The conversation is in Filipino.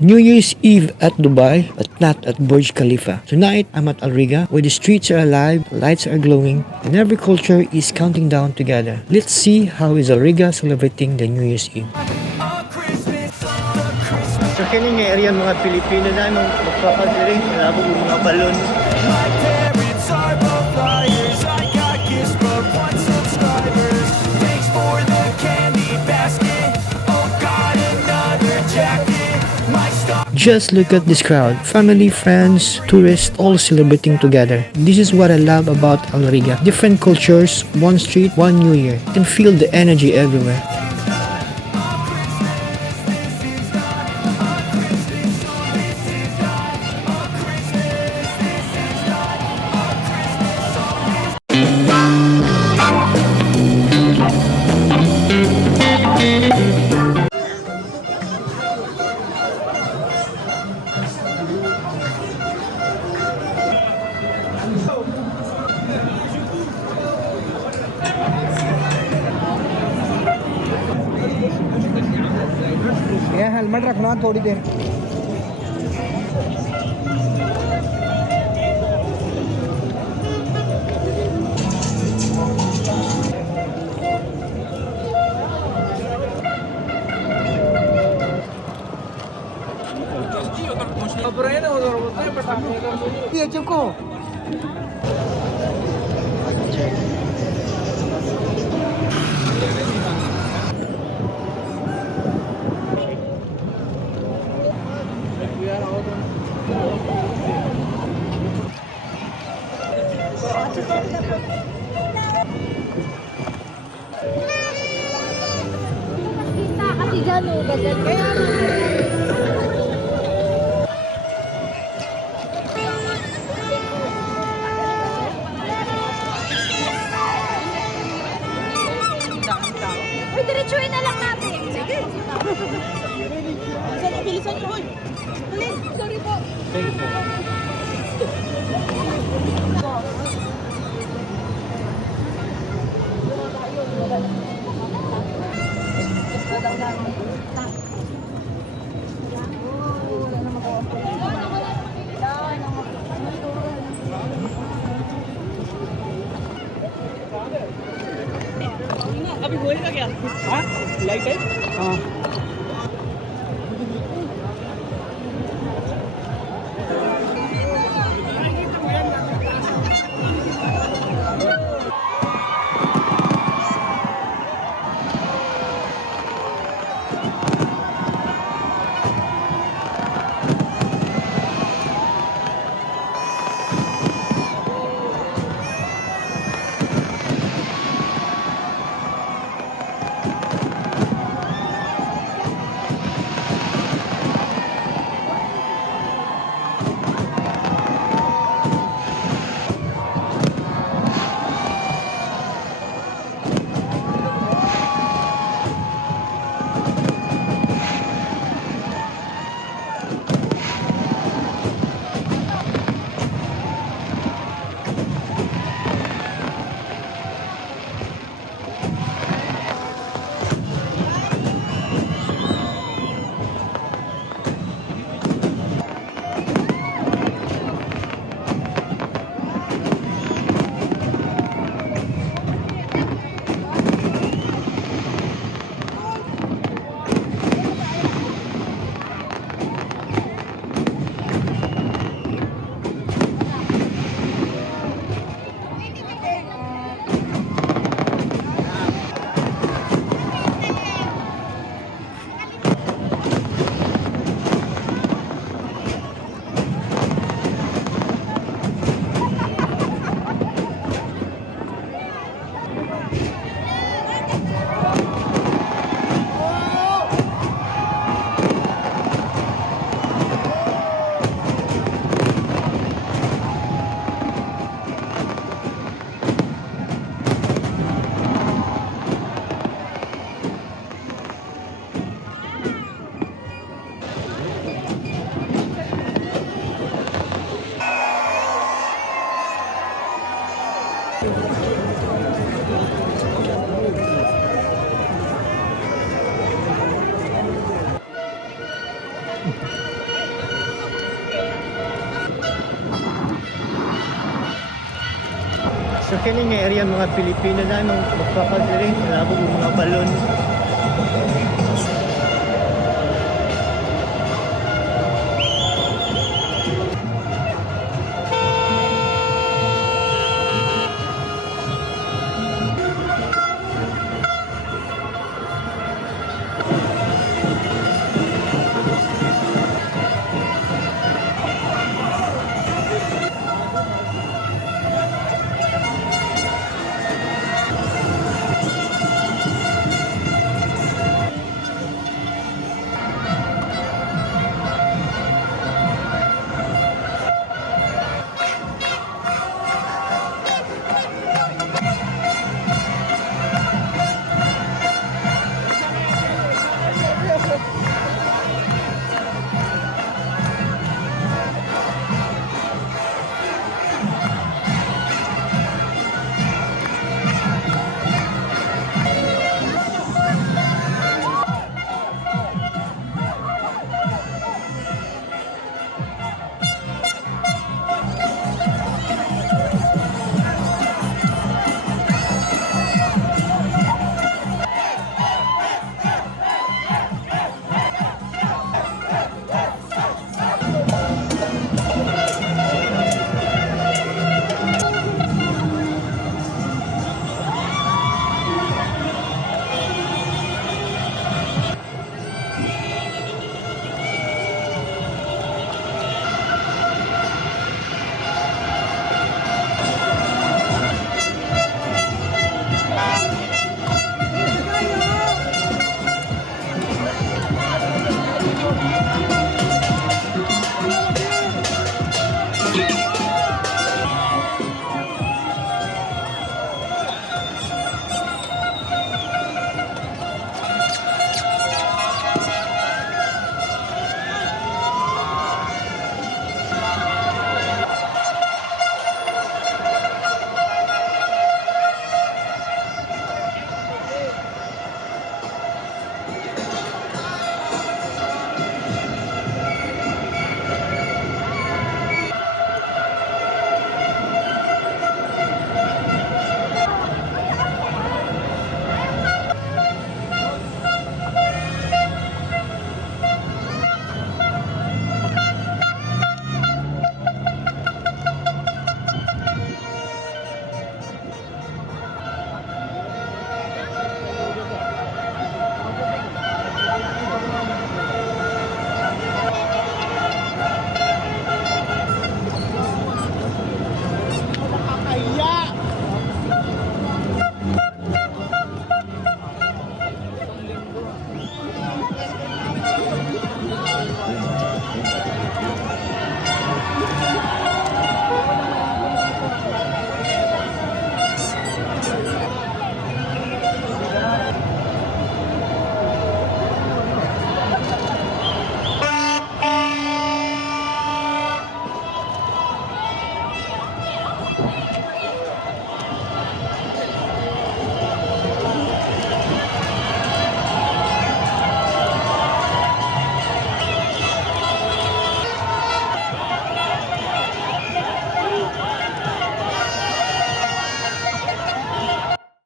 New Year's Eve at Dubai, but not at Burj Khalifa. Tonight, I'm at Al Riga, where the streets are alive, lights are glowing, and every culture is counting down together. Let's see how is Al Riga celebrating the New Year's Eve. So kini nga area mga Pilipino na magpapagaling, nalabog yung mga balon. My parents are both liars. I got gifts but one subscribers. Thanks for the candy basket. Oh God, another jacket. My star. Just look at this crowd. Family, friends, tourists, all celebrating together. This is what I love about Al Riga. Different cultures, one street, one New Year. You can feel the energy everywhere. ये हेलमेट रखना थोड़ी देर ये चुको Kasi dyan, oh, ganyan. Kaya uy, diretsuhin na lang natin. Sige. Bilisan niyo, hoy. Sorry po. अभी होएगा क्या? हाँ लाइट है हाँ So kini nga area mga Pilipino na nung magpapadiri, labog yung mga balon.